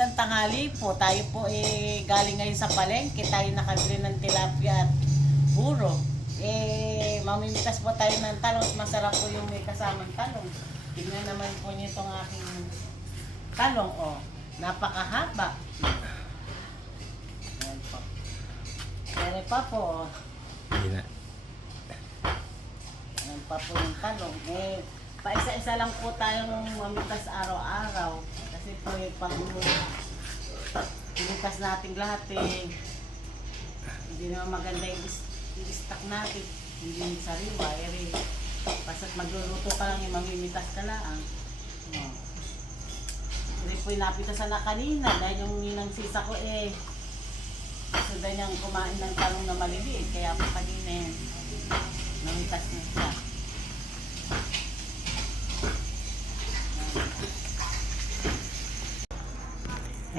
magandang tanghali po. Tayo po galing ngayon sa palengke. Tayo nakabili ng tilapia at puro. Mamimitas po tayo ng talong at masarap po yung may kasamang talong. Tignan naman po niyo itong aking talong. Oh, napakahaba. Ayan po. Meron pa po. Oh. Hindi na. Ayan pa po yung talong. Paisa-isa lang po tayong mamitas araw-araw. Kasi po yung pag pinitas natin lahat hindi naman maganda yung i-stock natin. Hindi yung sariwa. Basta't magluluto ka lang yung mamimitas ka lang. Hindi po yung napitasan na kanina dahil yung ninang sisa ko gusto daw niyang kumain ng talong na maliliit. Kaya po kanina namitas na siya.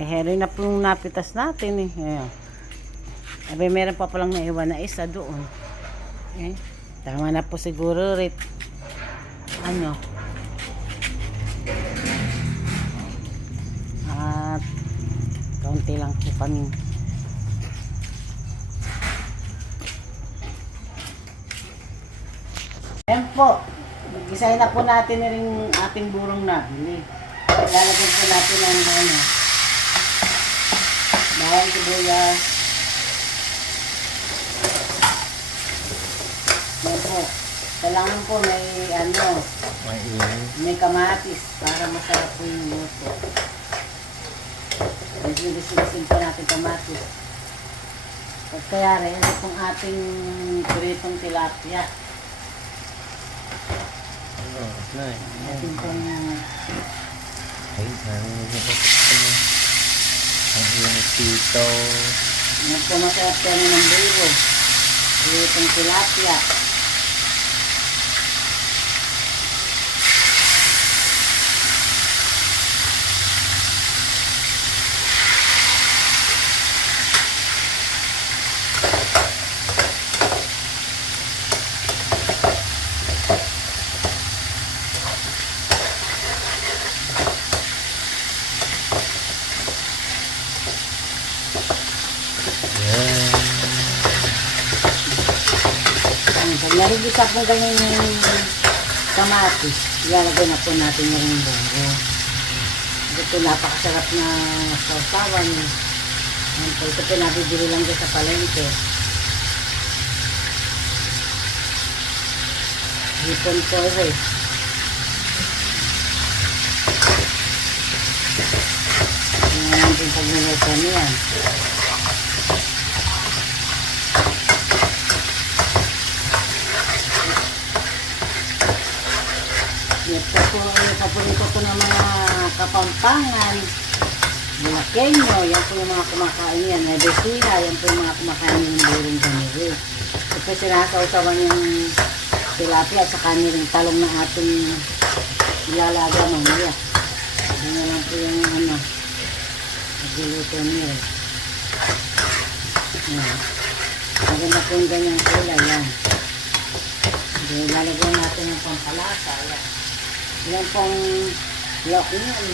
Heri na po yung napitas natin Ayan. Meron pa palang naiwan na isa doon. Tama na po siguro rin. At kaunti lang po kami. Ayan po. Gisahin na po natin na rin ating burong nabili. Lalagyan po natin ng bawang sibuyas. Ayan po. Kailangan po may kamatis para masarap po yung luto. Disidisin po natin kamatis. At kaya rin, ito pong ating pritong tilapia. Ating pong ang iyong sito. Ayan po masarap yan ng buro. Pritong tilapia. Pag narigisa po ganyan yung kamatis, ilalagay na po natin yung buro. Ito napakasarap na sausawan. Ito po nabibili lang dyan sa palengke. Hipon po Ngayon din pag niluto niyan. Paborito ko ng mga Kapampangan, Malakenyo, yan po yung mga kumakain yan. Medicina, yan po yung mga kumakain yung burong ganiri. Ito sinasawsawan yung tilapia at saka nilang talong na ating ilalaga mamaya. Yan na lang po yung nagluluto niya. Maganda po yung ganyang kulay yan. Ilalagyan natin yung pampalasa. Yan pong lock niyan.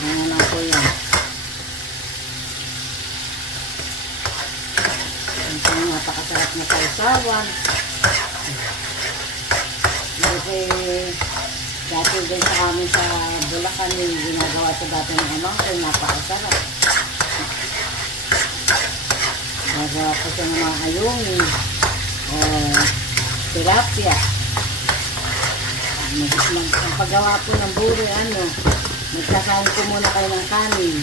Ano lang po yan. Yan pong napakasarap na sausawan. Kasi dati din sa amin sa Bulacan yung ginagawa sa dati ng amang ko, napakasarap. Nagawa ko siya ng mga ayungin. Tilapia. Ang paggawa po ng buri, nagsasahin ko muna kayo ng kanin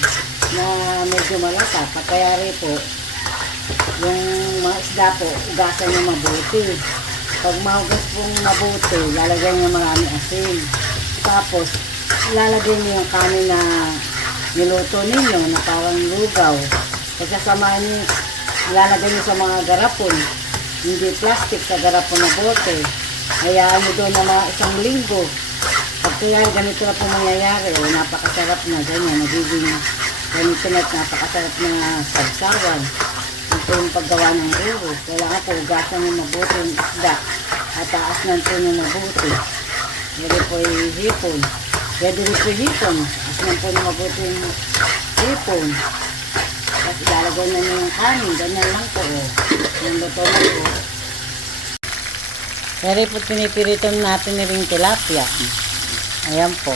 na medyo malakas. Kaya po, yung mga isda po, ugasan nyo mabuti. Pag mahugas pong mabuti, lalagyan nyo marami asin. Tapos, lalagyan nyo yung kanin na niluto ninyo na parang lugaw. Pagkasama nyo, lalagyan nyo sa mga garapon. Hindi plastic sa garapon na bote. Hayaan nyo doon na mga 1 linggo. Pag kaya ganito na po mangyayari, napakasarap na ganyan. Nagiging ganito na napakasarap na sabsawan. Ito yung paggawa ng buro. Kailangan po ugasan nyo mabuti yung isda at taas ng puno mabuti. Pwede po hipon. Pwede rin po hipon. Asman po na mabuti yung hipon. Tapos ilalagay na niyo yung kanin. Ganyan lang po. Yung luto na po. Pero po pinipirito natin na rin tilapia. Ayan po.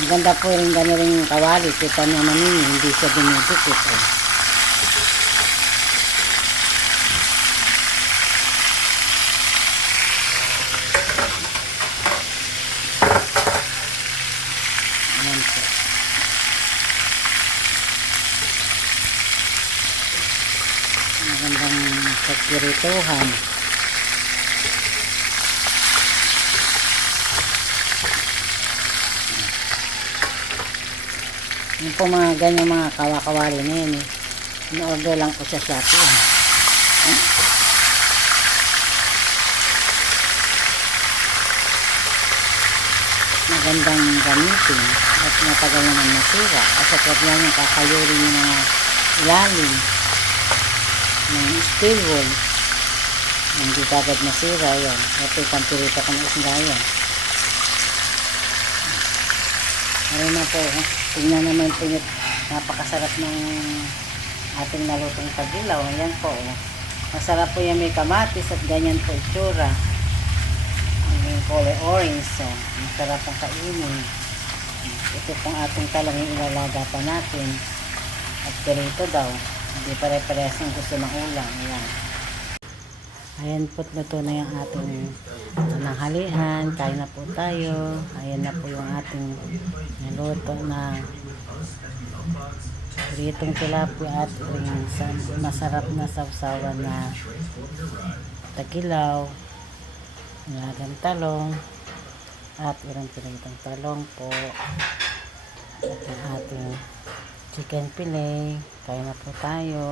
Ang ganda po rin gano'n rin yung kawali. Kita naman ninyo, hindi siya dumidikit. Ayan po. Magandang pagpirituhan. Yung po mga ganyan mga kawakawali na yun eh. In-order lang po sa Shopee. Magandang gamitin at matagal naman masira. Kasi pag yan yung kakayuri yung mga ilalim ng steel wool. Hindi agad masira yan. Ito yung pampirita ko ng isda yan. Ano na po, tingnan naman po yung napakasarap ng ating nalutong tagilaw. Ayan po, masarap po yung may kamatis at ganyan po itsura. Yung kulay orange, so masarap ang kainin. Ito pong ating talang yung ilalaga pa natin. At ganito daw, hindi pare-parehas ng gusto ng ulam. Ayan. Ayan po, luto na yung ating nanghalian. Kain na po tayo. Ayan na po yung ating naluto na pritong tilapia at yung masarap na sawsawan na tagilaw, nilagang talong at irang pinitong talong po at yung ating chicken fillet. Kain na po tayo.